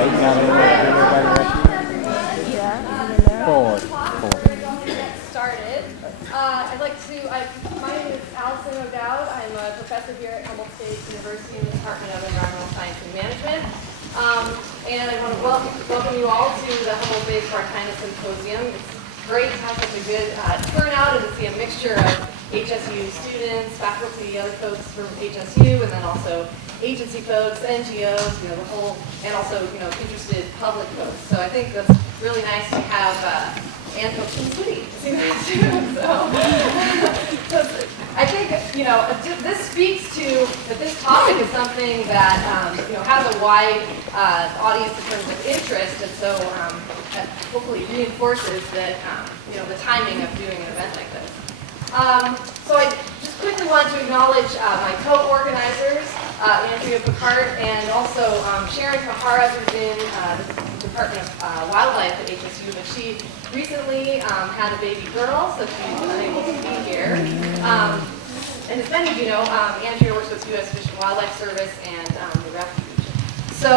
Started. My name is Allison O'Dowd. I'm a professor here at Humboldt State University in the Department of Environmental Science and Management. And I want to welcome you all to the Humboldt Bay Spartina Symposium. It's great to have such a good turnout and to see a mixture of HSU students, faculty, other folks from HSU, and then also agency folks, NGOs, the whole, and also, interested public folks. So I think that's really nice to have, and folks in the city to see that too. So I think, this speaks to that this topic is something that, has a wide audience in terms of interest, and so that hopefully reinforces that, the timing of doing an event like this. So I just quickly want to acknowledge my co-organizers, Andrea Picard, and also Sharon Kahara, who's in the Department of Wildlife at HSU, but she recently had a baby girl, so she's unable to be here. And as many of you know, Andrea works with U.S. Fish and Wildlife Service and the Refuge. So,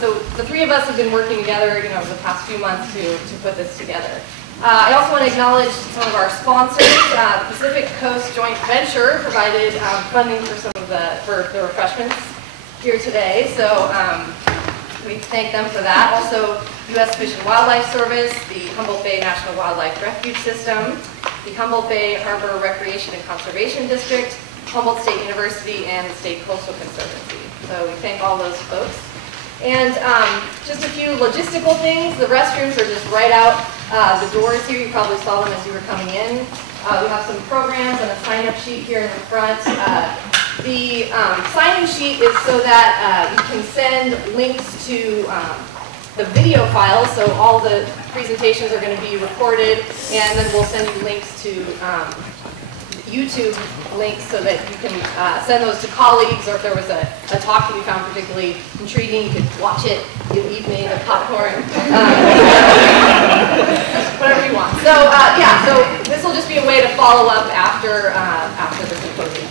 so the three of us have been working together, over the past few months to put this together. I also want to acknowledge some of our sponsors. The Pacific Coast Joint Venture provided funding for some of the refreshments here today, so we thank them for that. Also, U.S. Fish and Wildlife Service, the Humboldt Bay National Wildlife Refuge System, the Humboldt Bay Harbor Recreation and Conservation District, Humboldt State University, and the State Coastal Conservancy. So we thank all those folks. And just a few logistical things. The restrooms are just right out the doors here. You probably saw them as you were coming in. We have some programs and a sign-up sheet here in the front. The sign-in sheet is so that you can send links to the video files. So all the presentations are going to be recorded, and then we'll send you links to YouTube links so that you can send those to colleagues, or if there was a talk that you found particularly intriguing, you could watch it in the evening of popcorn, whatever you want. So yeah, so this will just be a way to follow up after the symposium.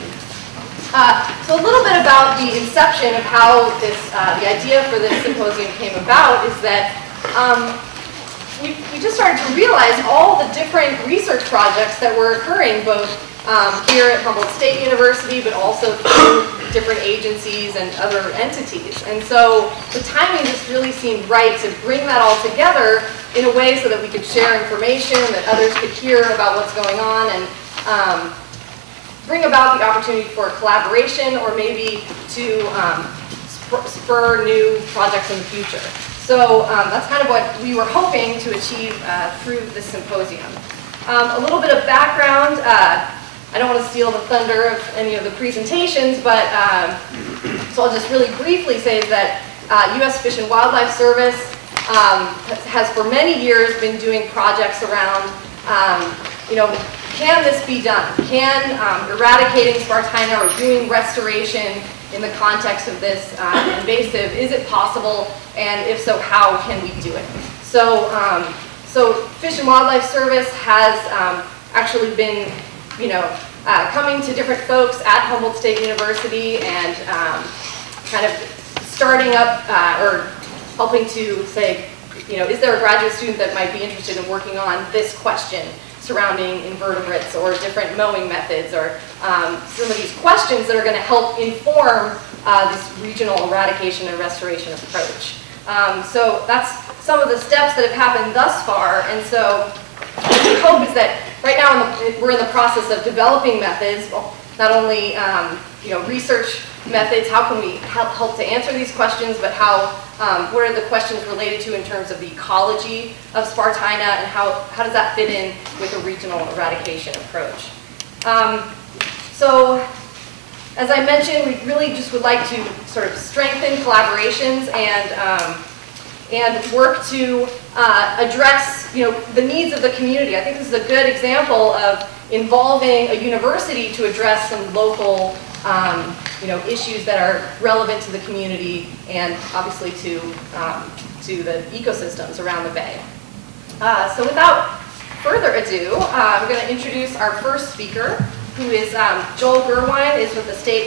So a little bit about the inception of how this, the idea for this symposium came about is that we just started to realize all the different research projects that were occurring both here at Humboldt State University, but also through different agencies and other entities. And so the timing just really seemed right to bring that all together in a way so that we could share information, that others could hear about what's going on, and bring about the opportunity for collaboration, or maybe to spur new projects in the future. So that's kind of what we were hoping to achieve through this symposium. A little bit of background. I don't want to steal the thunder of any of the presentations, but so I'll just really briefly say that U.S. Fish and Wildlife Service has for many years been doing projects around, can this be done? Can eradicating Spartina or doing restoration in the context of this invasive, is it possible? And if so, how can we do it? So, so Fish and Wildlife Service has actually been, coming to different folks at Humboldt State University and kind of starting up or helping to say, is there a graduate student that might be interested in working on this question surrounding invertebrates or different mowing methods, or some of these questions that are going to help inform this regional eradication and restoration approach. So that's some of the steps that have happened thus far, and so the hope is that right now we're in the process of developing methods, not only research methods, how can we help to answer these questions, but what are the questions related to in terms of the ecology of Spartina, and how does that fit in with a regional eradication approach. So as I mentioned, we really just would like to sort of strengthen collaborations and work to address the needs of the community. I think this is a good example of involving a university to address some local issues that are relevant to the community and obviously to the ecosystems around the bay. So without further ado, I'm going to introduce our first speaker, who is Joel Gerwine, is with the State